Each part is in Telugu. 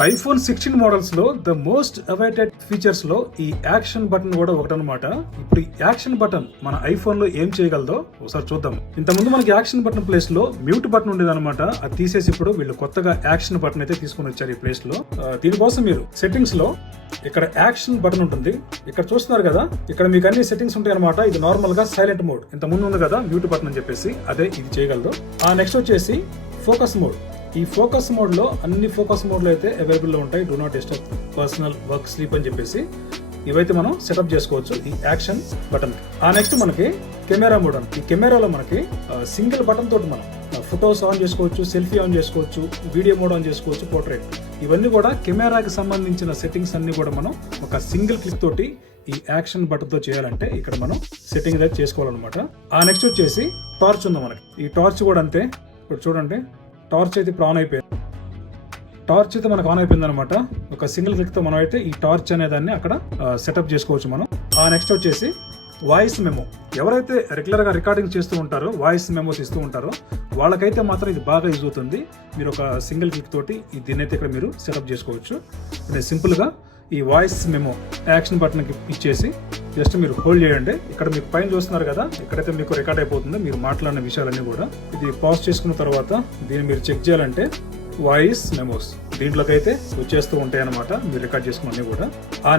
ఐఫోన్ 16 మోడల్స్ లో ద మోస్ట్ అవైటెడ్ ఫీచర్స్ లో ఈ యాక్షన్ బటన్ కూడా ఒకటనమాట. ఇప్పుడు ఈ యాక్షన్ బటన్ మన ఐఫోన్ లో ఏం చేయగలదో ఒకసారి చూద్దాం. ఇంతకుముందు మనకి యాక్షన్ బటన్ ప్లేస్ లో మ్యూట్ బటన్ ఉండేది అనమాట. అది తీసేసి ఇప్పుడు వీళ్ళు కొత్తగా యాక్షన్ బటన్ అయితే తీసుకుని వచ్చారు ఈ ప్లేస్ లో. దీనికోసం మీరు సెట్టింగ్స్ లో ఇక్కడ యాక్షన్ బటన్ ఉంటుంది. ఇక్కడ చూస్తున్నారు కదా, ఇక్కడ మీకు అన్ని సెట్టింగ్స్ ఉంటాయి అనమాట. ఇది నార్మల్ గా సైలెంట్ మోడ్, ఇంత ముందు ఉంది కదా మ్యూట్ బటన్ అని చెప్పేసి, అదే ఇది చేయగలదు. నెక్స్ట్ వచ్చేసి ఫోకస్ మోడ్. ఈ ఫోకస్ మోడ్ లో అన్ని ఫోకస్ మోడ్ లో అయితే అవైలబుల్ లో ఉంటాయి. Do not disturb, personal, work, sleep అని చెప్పేసి ఇవైతే మనం సెటప్ చేసుకోవచ్చు ఈ యాక్షన్ బటన్. నెక్స్ట్ మనకి కెమెరా మోడ్ అని. ఈ కెమెరాలో మనకి సింగిల్ బటన్ తోటి మనం ఫొటోస్ ఆన్ చేసుకోవచ్చు, సెల్ఫీ ఆన్ చేసుకోవచ్చు, వీడియో మోడ్ ఆన్ చేసుకోవచ్చు, పోర్ట్రేట్. ఇవన్నీ కూడా కెమెరాకి సంబంధించిన సెట్టింగ్స్ అన్ని కూడా మనం ఒక సింగిల్ క్లిక్ తోటి ఈ యాక్షన్ బటన్ తో చేయాలంటే ఇక్కడ మనం సెట్టింగ్ అయితే చేసుకోవాలన్నమాట. నెక్స్ట్ వచ్చేసి టార్చ్ ఉంది మనకి. ఈ టార్చ్ కూడా అంతే. ఇప్పుడు చూడండి, టార్చ్ అయితే ఇప్పుడు ఆన్ అయిపోయింది. టార్చ్ అయితే మనకు ఆన్ అయిపోయింది అనమాట. ఒక సింగిల్ క్లిక్ తో మనం అయితే ఈ టార్చ్ అనే దాన్ని అక్కడ సెటప్ చేసుకోవచ్చు మనం. నెక్స్ట్ వచ్చేసి వాయిస్ మెమో. ఎవరైతే రెగ్యులర్ గా రికార్డింగ్ చేస్తూ ఉంటారో, వాయిస్ మెమోస్ ఇస్తూ ఉంటారో వాళ్ళకైతే మాత్రం ఇది బాగా యూజ్ అవుతుంది. మీరు ఒక సింగిల్ క్లిక్ తోటి దీన్ని అయితే ఇక్కడ మీరు సెటప్ చేసుకోవచ్చు. సింపుల్ గా ఈ వాయిస్ మెమో యాక్షన్ బటన్ కి ఇచ్చేసి జస్ట్ మీరు హోల్డ్ చేయండి. ఇక్కడ మీకు పైన చూస్తున్నారు కదా, ఇక్కడైతే మీకు రికార్డ్ అయిపోతుంది మీరు మాట్లాడిన విషయాలన్నీ కూడా. ఇది పాజ్ చేసుకున్న తర్వాత దీన్ని మీరు చెక్ చేయాలంటే వాయిస్ మెమోస్ దీంట్లోకి అయితే వచ్చేస్తూ ఉంటాయి అనమాట, మీరు రికార్డ్ చేసుకున్నవి కూడా.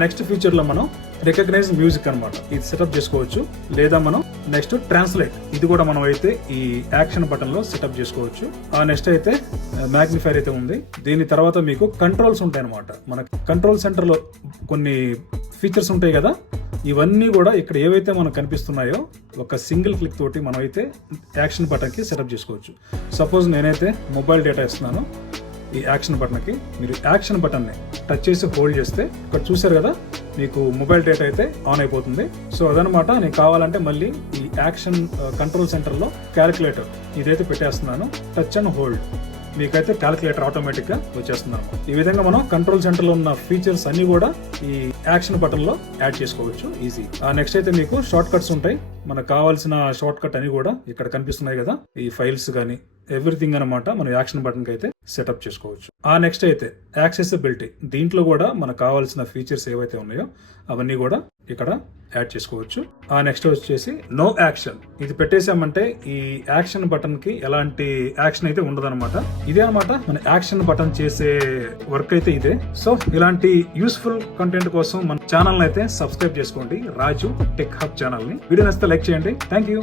నెక్స్ట్ ఫీచర్ లో మనం రికగ్నైజ్ మ్యూజిక్ అనమాట, ఇది సెటప్ చేసుకోవచ్చు. లేదా మనం నెక్స్ట్ ట్రాన్స్లేట్, ఇది కూడా మనం అయితే ఈ యాక్షన్ బటన్ లో సెటప్ చేసుకోవచ్చు. నెక్స్ట్ అయితే మ్యాగ్నిఫైర్ అయితే ఉంది. దీని తర్వాత మీకు కంట్రోల్స్ ఉంటాయి అనమాట. మన కంట్రోల్ సెంటర్ లో కొన్ని ఫీచర్స్ ఉంటాయి కదా, ఇవన్నీ కూడా ఇక్కడ ఏవైతే మనకు కనిపిస్తున్నాయో ఒక సింగిల్ క్లిక్ తోటి మనం అయితే యాక్షన్ బటన్ కి సెటప్ చేసుకోవచ్చు. సపోజ్ నేనైతే మొబైల్ డేటా ఇస్తున్నాను ఈ యాక్షన్ బటన్ కి. మీరు యాక్షన్ బటన్ ని టచ్ చేసి హోల్డ్ చేస్తే ఇక్కడ చూసారు కదా, మీకు మొబైల్ డేటా అయితే ఆన్ అయిపోతుంది. సో అదనమాట. నేను కావాలంటే మళ్ళీ ఈ యాక్షన్ కంట్రోల్ సెంటర్ లో క్యాలిక్యులేటర్ ఇదైతే పెట్టేస్తున్నాను. టచ్ అండ్ హోల్డ్, మీకైతే క్యాలిక్యులేటర్ ఆటోమేటిక్ గా వచ్చేస్తున్నాము. ఈ విధంగా మనం కంట్రోల్ సెంటర్ లో ఉన్న ఫీచర్స్ అన్ని కూడా ఈ యాక్షన్ బటన్ లో యాడ్ చేసుకోవచ్చు ఈజీ. నెక్స్ట్ అయితే మీకు షార్ట్ కట్స్ ఉంటాయి. మనకు కావాల్సిన షార్ట్ కట్ అని కూడా ఇక్కడ కనిపిస్తున్నాయి కదా, ఈ ఫైల్స్ గానీ ఎవ్రీథింగ్ అనమాట మనం యాక్షన్ బటన్ కి అయితే సెటప్ చేసుకోవచ్చు. నెక్స్ట్ అయితే యాక్సెసిబిలిటీ. దీంట్లో కూడా మనకు కావాల్సిన ఫీచర్స్ ఏవైతే ఉన్నాయో అవన్నీ కూడా ఇక్కడ యాడ్ చేసుకోవచ్చు. నెక్స్ట్ వచ్చేసి నో యాక్షన్. ఇది పెట్టేసామంటే ఈ యాక్షన్ బటన్ కి ఎలాంటి యాక్షన్ అయితే ఉండదన్నమాట. ఇదే అనమాట మన యాక్షన్ బటన్ చేసే వర్క్ అయితే ఇదే. సో ఇలాంటి యూస్ఫుల్ కంటెంట్ కోసం మన ఛానల్ అయితే సబ్స్క్రైబ్ చేసుకోండి, రాజు టెక్ హబ్ ఛానల్ ని. వీడియో నచ్చితే లైక్ చేయండి. Thank you.